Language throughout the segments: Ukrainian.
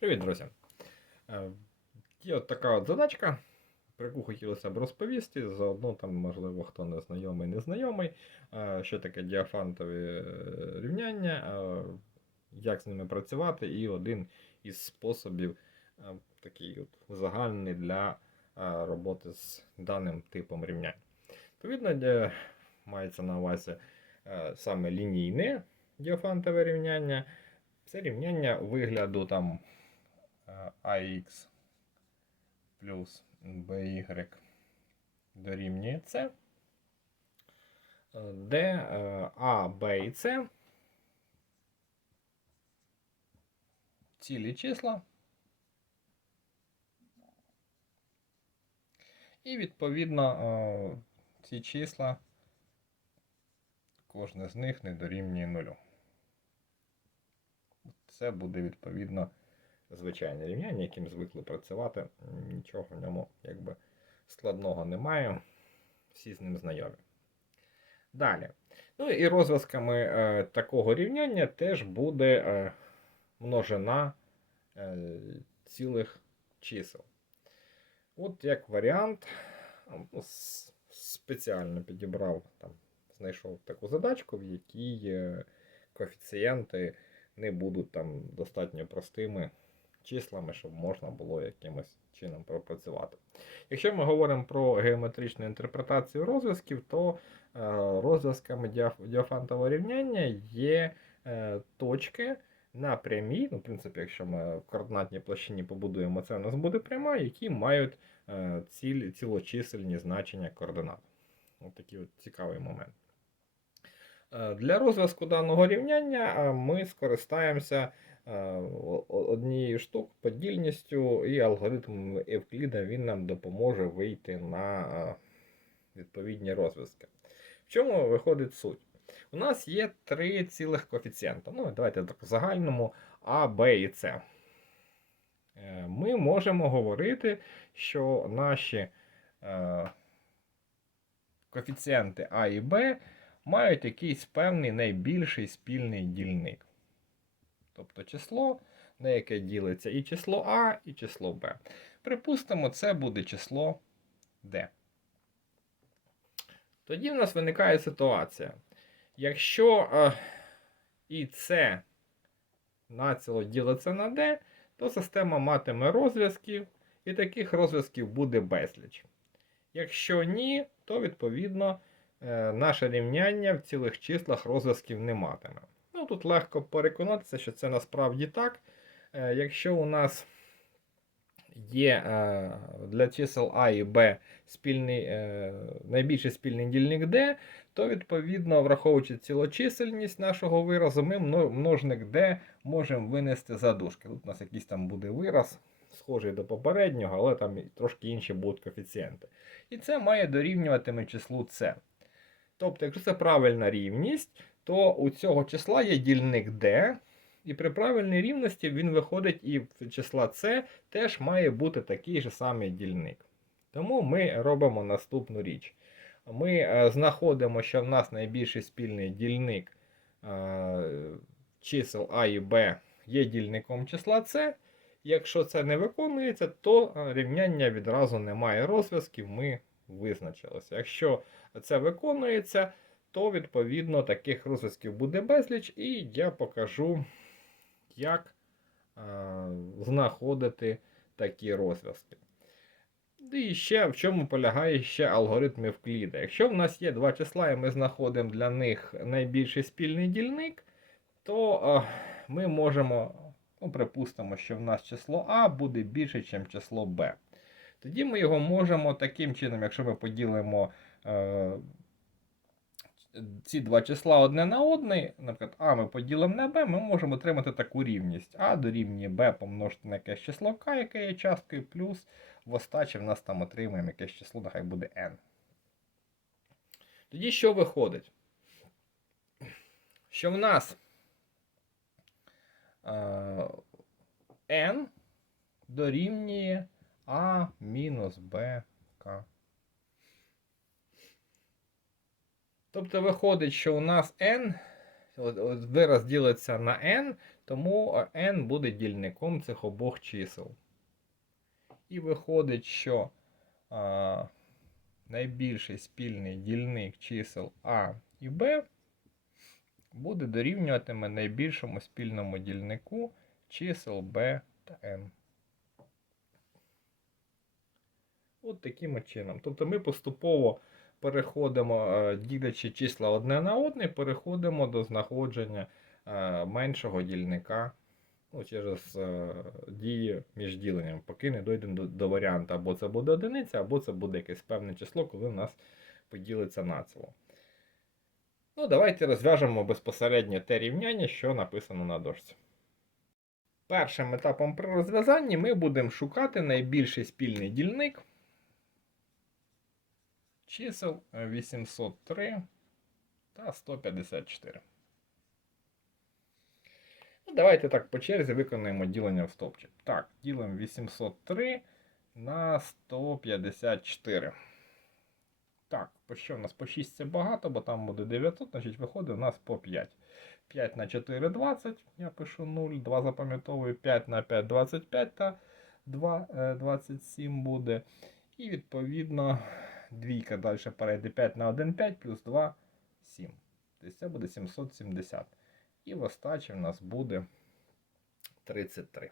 Привіт, друзі! Е, Є от така от задачка, про яку хотілося б розповісти. Заодно там, можливо, хто не знайомий, не знайомий, е, що таке діафантові е, рівняння, як з ними працювати, і один із способів такий от загальний для роботи з даним типом рівнянь. Відповідно, мається на увазі саме лінійне діафантове рівняння. Це рівняння вигляду там ax плюс by дорівнює c, де a, b і c цілі числа. І відповідно е, ці числа, кожне з них не дорівнює нулю. Це буде відповідно звичайне рівняння, яким звикли працювати. Нічого в ньому якби складного немає. Всі з ним знайомі. Далі. Ну і розв'язками е, такого рівняння теж буде е, множина е, цілих чисел. От як варіант, ну, спеціально підібрав, там, знайшов таку задачку, в якій е, коефіцієнти не будуть там достатньо простими числами, щоб можна було якимось чином пропрацювати. Якщо ми говоримо про геометричну інтерпретацію розв'язків, то е, розв'язками діафантового рівняння є е, точки на прямій, ну, в принципі, якщо ми в координатній площині побудуємо, це у нас буде пряма, які мають е, ціль, цілочисельні значення координат. Ось такий от цікавий момент. Для розв'язку даного рівняння ми скористаємося е, однією штук подільністю і алгоритм Евкліда він нам допоможе вийти на е, відповідні розв'язки. В чому виходить суть? У нас є три цілих коефіцієнта. Ну, давайте так в загальному А, Б і С. Е, Ми можемо говорити, що наші коефіцієнти А і Б мають якийсь певний найбільший спільний дільник. Тобто число, на яке ділиться і число А, і число Б. Припустимо, це буде число D. Тоді в нас виникає ситуація. Якщо е, і С націло ділиться на D, то система матиме розв'язків, і таких розв'язків буде безліч. Якщо ні, то відповідно е, наше рівняння в цілих числах розв'язків не матиме. Тут легко переконатися, що це насправді так. Е, Якщо у нас є е, для чисел А і Б спільний, е, найбільший спільний дільник D, то відповідно, враховуючи цілочисельність нашого виразу, ми множник D можемо винести за дужки. Тут у нас якийсь там буде вираз, схожий до попереднього, але там трошки інші будуть коефіцієнти. І це має дорівнюватиме числу c. Тобто, якщо це правильна рівність, то у цього числа є дільник d, і при правильній рівності він виходить і в числа c теж має бути такий же самий дільник. Тому ми робимо наступну річ. Ми е, знаходимо, що в нас найбільший спільний дільник е, чисел А і Б є дільником числа c. Якщо це не виконується, то е, рівняння відразу не має розв'язків, ми визначилися. Якщо це виконується, то відповідно таких розв'язків буде безліч, і я покажу, як знаходити такі розв'язки. І ще в чому полягає ще алгоритм Евкліда. Якщо в нас є два числа, і ми знаходимо для них найбільший спільний дільник, то ми можемо, ну, припустимо, що в нас число А буде більше, ніж число Б. Тоді ми його можемо таким чином, якщо ми поділимо е, ці два числа одне на одне, наприклад, А ми поділимо на Б, ми можемо отримати таку рівність. А дорівнює Б помножити на якесь число К, яке є часткою, плюс в остачі в нас там отримаємо якесь число, нехай буде n. Тоді що виходить? Що в нас е, n дорівнює А мінус Б К. Тобто виходить, що у нас n, вираз ділиться на n, Тому е, n буде дільником цих обох чисел. І виходить, що а, найбільший спільний дільник чисел А і Б буде дорівнюватиме найбільшому спільному дільнику чисел b та n. От таким чином. Тобто ми поступово переходимо, е, ділячи числа одне на одне, переходимо до знаходження е, меншого дільника ну, через е, дії між діленням, поки не дойдемо до, до варіанту, або це буде одиниця, або це буде якесь певне число, коли у нас поділиться націло. Ну, давайте розв'яжемо безпосередньо те рівняння, що написано на дошці. Першим етапом при розв'язанні ми будемо шукати найбільший спільний дільник чисел 803 та 154. Ну, давайте так по черзі виконаємо ділення в стопчик. Так, ділимо 803 на 154. Так, по що у нас по 6 це багато, бо там буде 900, значить виходить у нас по 5. 5 на 4 20, я пишу 0, 2 запам'ятовую, 5 на 5 25 та 2 е, 27 буде. І відповідно двійка далі перейде 5 на 1 5 плюс 2 7. Тобто це буде 770. І в остачі в нас буде 33.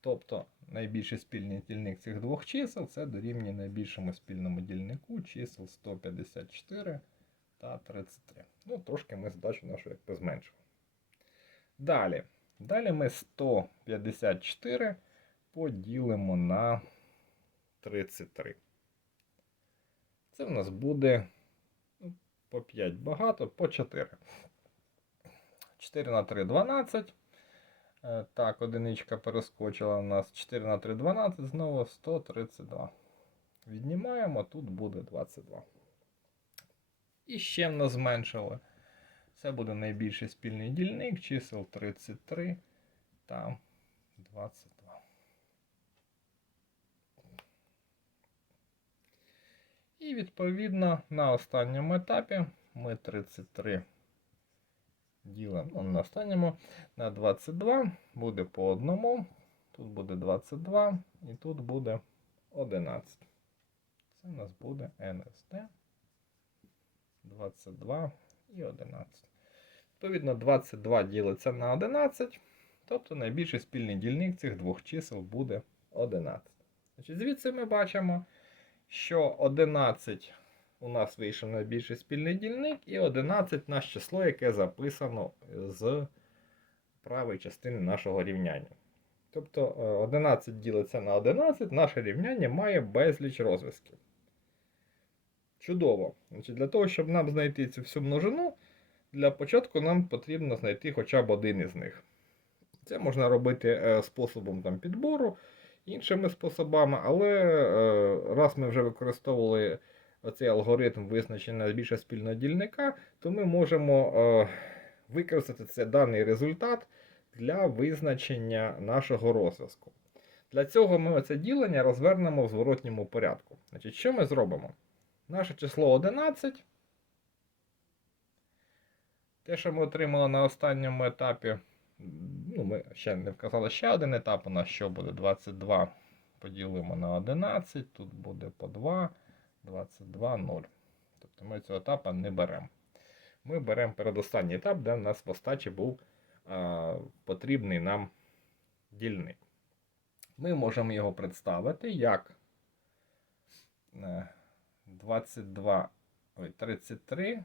Тобто найбільший спільний дільник цих двох чисел це дорівнює найбільшому спільному дільнику чисел 154 та 33. Ну, трошки ми задачу нашу якби зменшили. Далі. Далі ми 154 поділимо на 33. Це в нас буде ну, по 5 багато, по 4. 4 на 3 12. Е, Так, одиничка перескочила у нас 4 на 3 12, знову 132. Віднімаємо, тут буде 22. І ще в нас зменшили. Це буде найбільший спільний дільник, чисел 33 та 22. І відповідно на останньому етапі ми 33 ділимо ну, на останньому на 22 буде по одному. Тут буде 22 і тут буде 11. Це у нас буде NSD 22 і 11. Відповідно, 22 ділиться на 11. Тобто найбільший спільний дільник цих двох чисел буде 11. Значить, Звідси ми бачимо, що 11 у нас вийшов найбільший спільний дільник, і 11 наше число, яке записано з правої частини нашого рівняння. Тобто е, 11 ділиться на 11, наше рівняння має безліч розв'язків. Чудово. Значить, Для того, щоб нам знайти цю всю множину, для початку нам потрібно знайти хоча б один із них. Це можна робити е, способом там, підбору, іншими способами, але е, раз ми вже використовували оцей алгоритм визначення найбільшого спільного дільника, то ми можемо е, використати це даний результат для визначення нашого розв'язку. Для цього ми оце ділення розвернемо в зворотньому порядку. Значить, Що ми зробимо? Наше число 11. Те, що ми отримали на останньому етапі, ну, ми ще не вказали ще один етап, у нас що буде 22 поділимо на 11, тут буде по 2, 22, 0. Тобто ми цього етапу не беремо. Ми беремо передостанній етап, де в нас в остачі був а, потрібний нам дільник. Ми можемо його представити як е, 22, ой, 33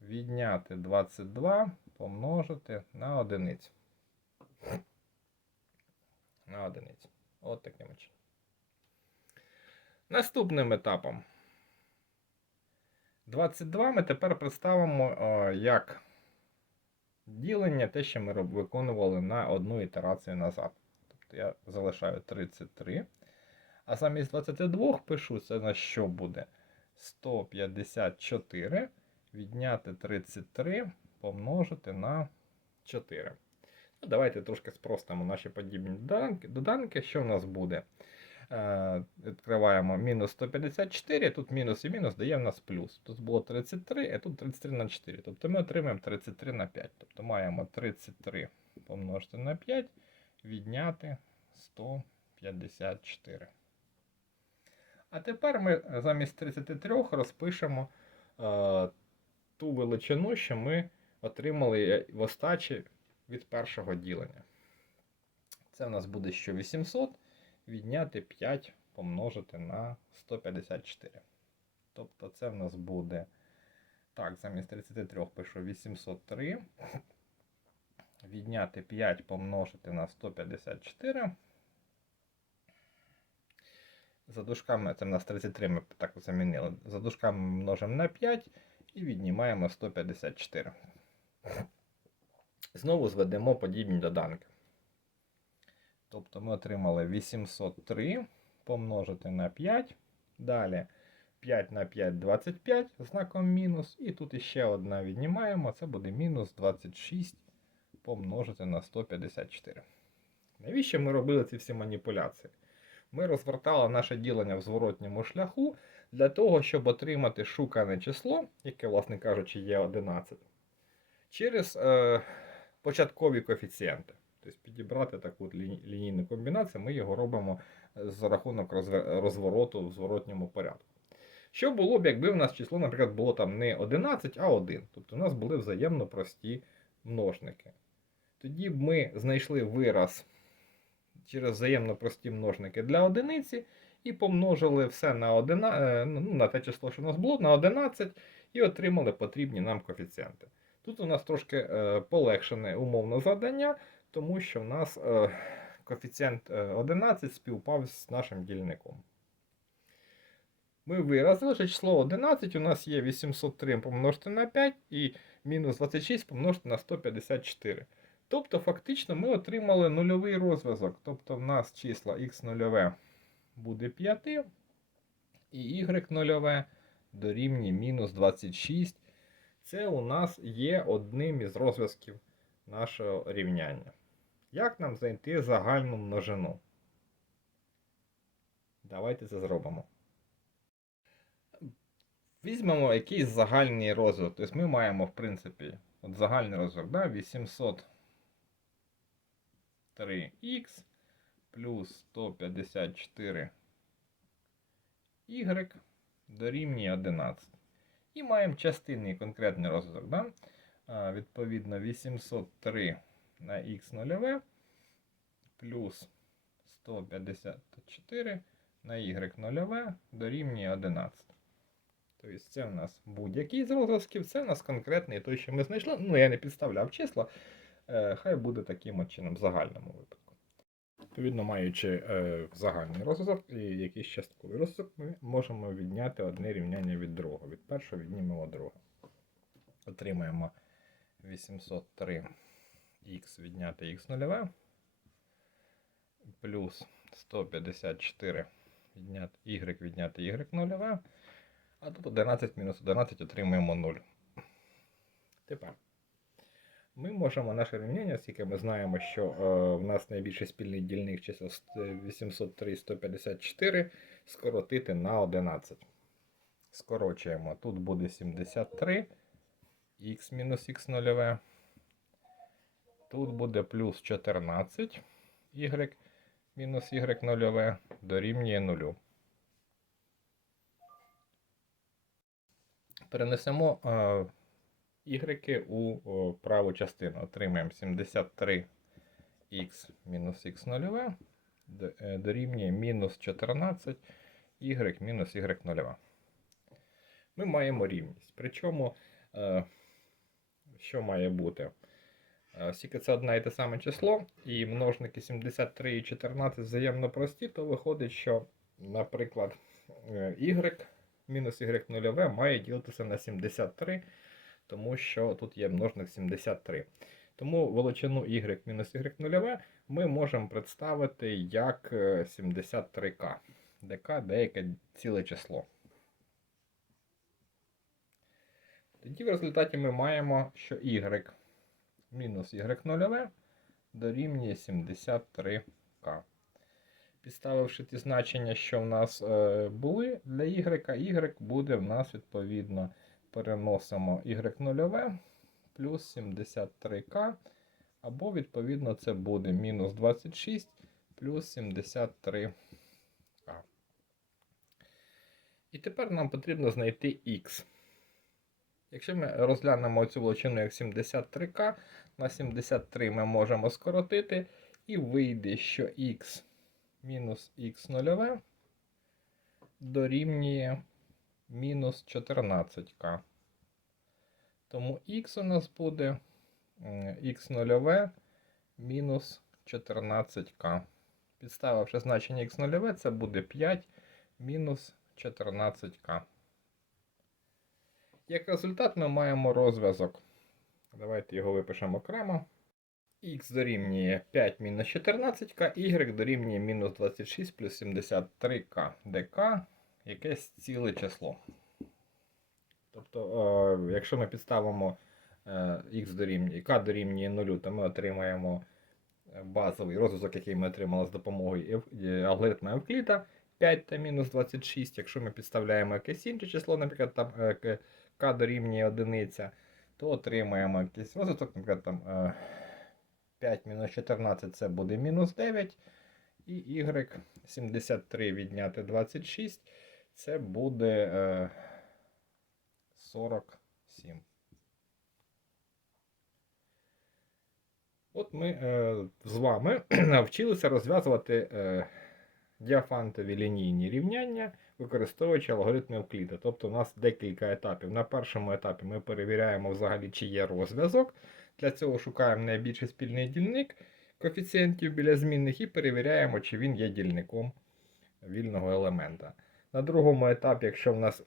відняти 22 помножити на одиницю. На одиницю. От таким чином. Наступним етапом 22 ми тепер представимо о, як ділення, те, що ми виконували на одну ітерацію назад. Тобто я залишаю 33. А замість 22 пишу, це на що буде 154 відняти 33 помножити на 4. Ну, давайте трошки спростимо наші подібні доданки. Що в нас буде? Е, Відкриваємо мінус 154, тут мінус і мінус дає в нас плюс. Тут було 33, а тут 33 на 4. Тобто ми отримаємо 33 на 5. Тобто маємо 33 помножити на 5, відняти 154. А тепер ми замість 33 розпишемо е, ту величину, що ми отримали в остачі від першого ділення. Це в нас буде що 800 відняти 5 помножити на 154. Тобто це в нас буде. Так, замість 33 пишу 803. Відняти 5 помножити на 154. За дужками, це в нас 33 ми так замінили. За дужками множимо на 5 і віднімаємо 154. Знову зведемо подібні доданки. Тобто ми отримали 803 помножити на 5. Далі 5 на 5 25 знаком мінус. І тут іще одна віднімаємо. Це буде мінус 26 помножити на 154. Навіщо ми робили ці всі маніпуляції? Ми розвертали наше ділення в зворотньому шляху для того, щоб отримати шукане число, яке, власне кажучи, є 11, через е, початкові коефіцієнти. Тобто підібрати таку лінійну комбінацію, ми його робимо за рахунок розвороту в зворотньому порядку. Що було б, якби в нас число, наприклад, було там не 11, а 1. Тобто у нас були взаємно прості множники. Тоді б ми знайшли вираз через взаємно прості множники для одиниці і помножили все на, одина... е, ну, на те число, що у нас було, на 11, і отримали потрібні нам коефіцієнти. Тут у нас трошки е, полегшене умовне завдання, тому що в нас е, коефіцієнт е, 11 співпав з нашим дільником. Ми виразили, що число 11 у нас є 803 помножити на 5 і мінус 26 помножити на 154. Тобто, фактично, ми отримали нульовий розв'язок. Тобто, в нас числа х нульове буде 5, і y нульове дорівнює мінус 26. Це у нас є одним із розв'язків нашого рівняння. Як нам знайти загальну множину? Давайте це зробимо. Візьмемо якийсь загальний розвиток. Тобто ми маємо, в принципі, от загальний розвиток, да? 803х плюс 154 y дорівнює 11. І маємо частинний конкретний розвиток. Да? Відповідно, 803 на х нульове плюс 154 на y нульове дорівнює 11. Тобто це у нас будь-який з розв'язків, це у нас конкретний той, що ми знайшли. Ну, я не підставляв числа. Е, хай буде таким от чином в загальному випадку. Відповідно, маючи е, загальний розв'язок і якийсь частковий розв'язок, ми можемо відняти одне рівняння від другого. Від першого віднімемо друге. Отримаємо 803 х відняти х нульове плюс 154 відняти y відняти y нульове. А тут 11 мінус 11 отримаємо 0. Тепер ми можемо наше рівняння, оскільки ми знаємо, що е, в нас найбільший спільний дільник чисел 803 154, скоротити на 11. Скорочуємо. Тут буде 73 х мінус х нульове. Тут буде плюс 14 y мінус y нульове дорівнює 0. Перенесемо е, ігреки у праву частину. Отримаємо 73х мінус х нульове е, дорівнює мінус 14 y мінус y нульове. Ми маємо рівність. Причому, е, що має бути? Е, Оскільки це одне і те саме число, і множники 73 і 14 взаємно прості, то виходить, що, наприклад, y мінус y нульове має ділитися на 73, тому що тут є множник 73. Тому величину y мінус y нульове ми можемо представити як е, 73k, де k деяке ціле число. Тоді в результаті ми маємо, що y мінус y нульове дорівнює 73k. Підставивши ті значення, що в нас е, були для y, y буде в нас відповідно переносимо y нульове плюс 73к, або відповідно це буде мінус 26 плюс 73к. І тепер нам потрібно знайти х. Якщо ми розглянемо цю величину як 73к, на 73 ми можемо скоротити, і вийде, що х мінус х нульове дорівнює мінус 14к. Тому х у нас буде х нульове мінус 14к. Підставивши значення х нульове, це буде 5 мінус 14к. Як результат, ми маємо розв'язок. Давайте його випишемо окремо. Х дорівнює 5 мінус 14к, y дорівнює мінус 26 плюс 73к, де k якесь ціле число. Тобто, е, якщо ми підставимо е, x дорівнює, k дорівнює 0, то ми отримаємо е, базовий розв'язок, який ми отримали з допомогою е, алгоритму Евкліда 5 та мінус 26. Якщо ми підставляємо якесь інше число, наприклад, там е, k дорівнює 1, то отримаємо якийсь розвиток, наприклад, там е, 5 мінус 14 це буде мінус 9. І y 73 відняти 26 це буде е, 47. От ми е, з вами навчилися розв'язувати е, діафантові лінійні рівняння, використовуючи алгоритми Евкліда. Тобто у нас декілька етапів. На першому етапі ми перевіряємо взагалі, чи є розв'язок. Для цього шукаємо найбільший спільний дільник коефіцієнтів біля змінних і перевіряємо, чи він є дільником вільного елемента. На другому етапі, якщо в нас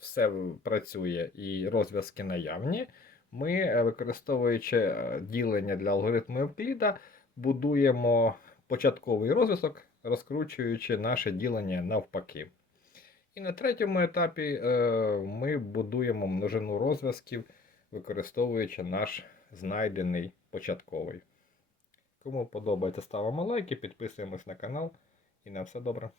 все працює і розв'язки наявні, ми, е, використовуючи е, ділення для алгоритму Евкліда, будуємо початковий розв'язок, розкручуючи наше ділення навпаки. І на третьому етапі е, ми будуємо множину розв'язків, використовуючи наш знайдений початковий. Кому подобається, ставимо лайки, підписуємось на канал і на все добре.